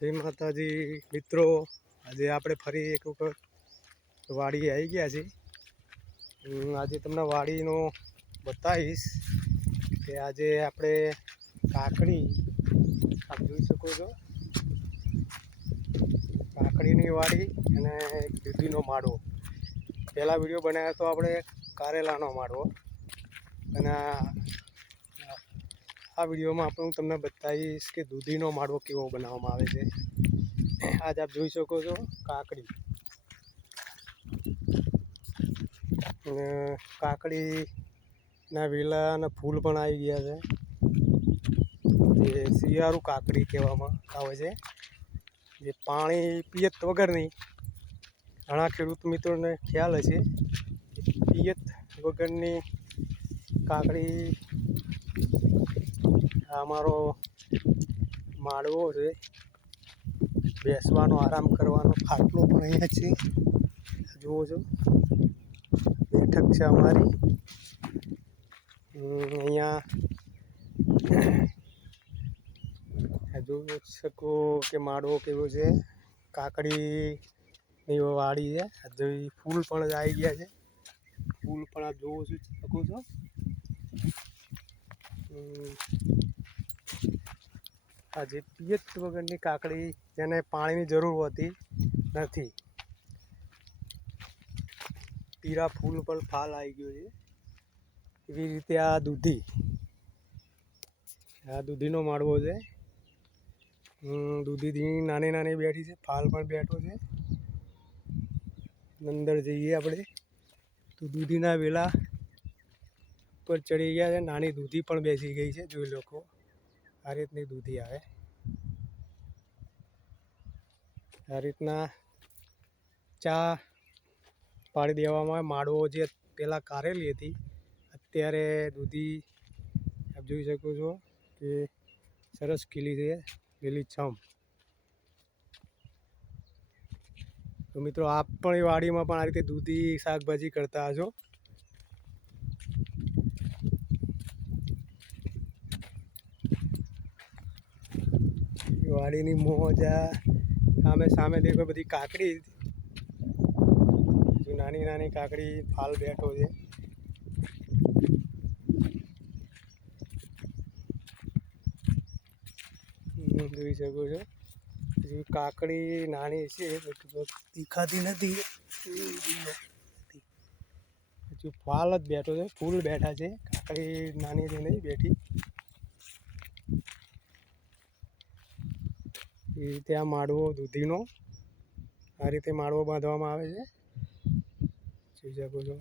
જય માતાજી મિત્રો, આજે આપણે ફરી એક વખત વાડી આવી ગયા છીએ। આજે તમને વાડીનો બતાવીશ કે આજે આપણે કાકડી આપ જોઈ શકો છો, કાકડીની વાડી અને દૂધીનો માળો। પહેલા વિડીયો બનાવ્યો તો આપણે કારેલાનો માળો, અને આ વિડીયોમાં હું તમને બતાવીશ કે દૂધીનો માળો કેવો બનાવવામાં આવે છે। આજ આપ જોઈ શકો છો કાકડી, અને કાકડીના વેલા અને ફૂલ પણ આવી ગયા છે। જે શિયાળુ કાકડી કહેવામાં આવે છે, જે પાણી પિયત વગરની। ઘણા ખેડૂત મિત્રોને ખ્યાલ હશે પિયત વગરની કાકડી અમારો માળવો છે, બેસવાનો આરામ કરવાનો ખાટલો પણ અહીંયા છે, જુઓ છો બેઠક છે અમારી। અહીંયા જોઈ શકો કે માળવો કેવો છે, કાકડીની વાડી છે। હજી ફૂલ પણ આવી ગયા છે, ફૂલ પણ આપ જોવો શકો છો। આજે પિયત વગરની કાકડી, જેને પાણીની જરૂર હોતી નથી। પીળા ફૂલ પર ફાલ આવી ગયો છે। એવી રીતે આ દૂધીનો માળવો છે। દૂધી નાની નાની બેઠી છે, ફાલ પણ બેઠો છે। અંદર જઈએ આપણે તો દૂધીના વેલા ઉપર ચડી ગયા છે, નાની દૂધી પણ બેસી ગઈ છે। જોઈ લોકો આ રીતની દૂધી આવે, આ રીતના ચા પાડી દેવામાં આવે। માળવો જે પહેલાં કારેલી હતી, અત્યારે દૂધી આપ જોઈ શકો છો કે સરસ ખીલી છે, લીલીછમ। તો મિત્રો આપ પણ એ વાડીમાં પણ આ રીતે દૂધી શાકભાજી કરતા હશો। વાડીની મોજા સામે દેખો, બધી કાકડી, નાની નાની કાકડી ફાલ બેઠો છે। જોઈ શકો છો કાકડી નાની છે, દેખાતી નથી, હજુ ફાલ જ બેઠો છે, ફૂલ બેઠા છે, કાકડી નાની નહીં બેઠી। એ રીતે આ માળવો દૂધીનો આ રીતે માળવો બાંધવામાં આવે છે, જોઈ શકો છો।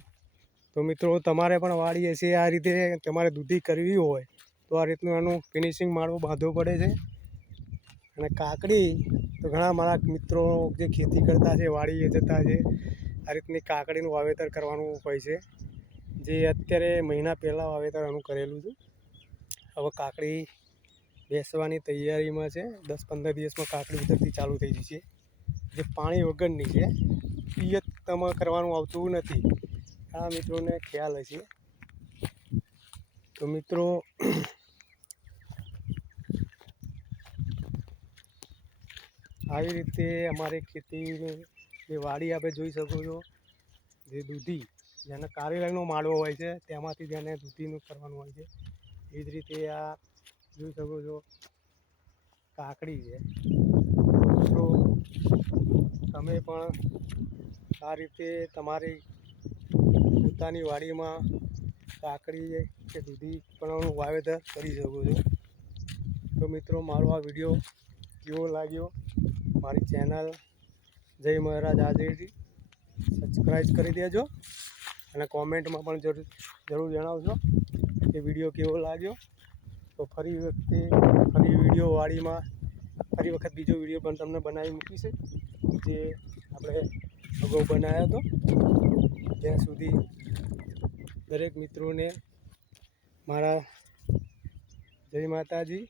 તો મિત્રો તમારે પણ વાડી હશે, આ રીતે તમારે દૂધી કરવી હોય તો આ રીતનું આનું ફિનિશિંગ માળવો બાંધવો પડે છે। અને કાકડી તો ઘણા મારા મિત્રો જે ખેતી કરતા છે, વાડીએ જતા છે, આ રીતની કાકડીનું વાવેતર કરવાનું હોય છે, જે અત્યારે મહિના પહેલાં વાવેતર આનું કરેલું છે। હવે કાકડી બેસવાની તૈયારીમાં છે, 10-15 દિવસમાં કાકડી ઉતરતી ચાલુ થઈ જશે। જે પાણી વગરની છે, પિયત કરવાનું આવતું નથી, આ મિત્રોને ખ્યાલ હશે। તો મિત્રો આવી રીતે અમારી ખેતીની જે વાડી આપણે જોઈ શકો છો, જે દૂધી જેને કારેલાનો માળવો હોય છે, તેમાંથી જેને દૂધીનું કરવાનું હોય છે, એ જ રીતે આ જોઈ શકો છો કાકડી છે। તો તમે પણ આ રીતે તમારી પોતાની વાડીમાં કાકડી કે દૂધી પણ વાવેતર કરી શકો છો। તો મિત્રો મારો આ વિડીયો કેવો લાગ્યો, મારી ચેનલ જય મહારાજ હાજરી સબસ્ક્રાઈબ કરી દેજો, અને કોમેન્ટમાં પણ જરૂર જણાવજો કે વિડીયો કેવો લાગ્યો। તો ફરી વિડીયો વાડીમાં ફરી વખત બીજો વિડીયો પણ તમને બનાવી મૂકીશ, જે આપણે અગાઉ બનાવ્યો હતો। ત્યાં સુધી દરેક મિત્રોને મારા જય માતાજી।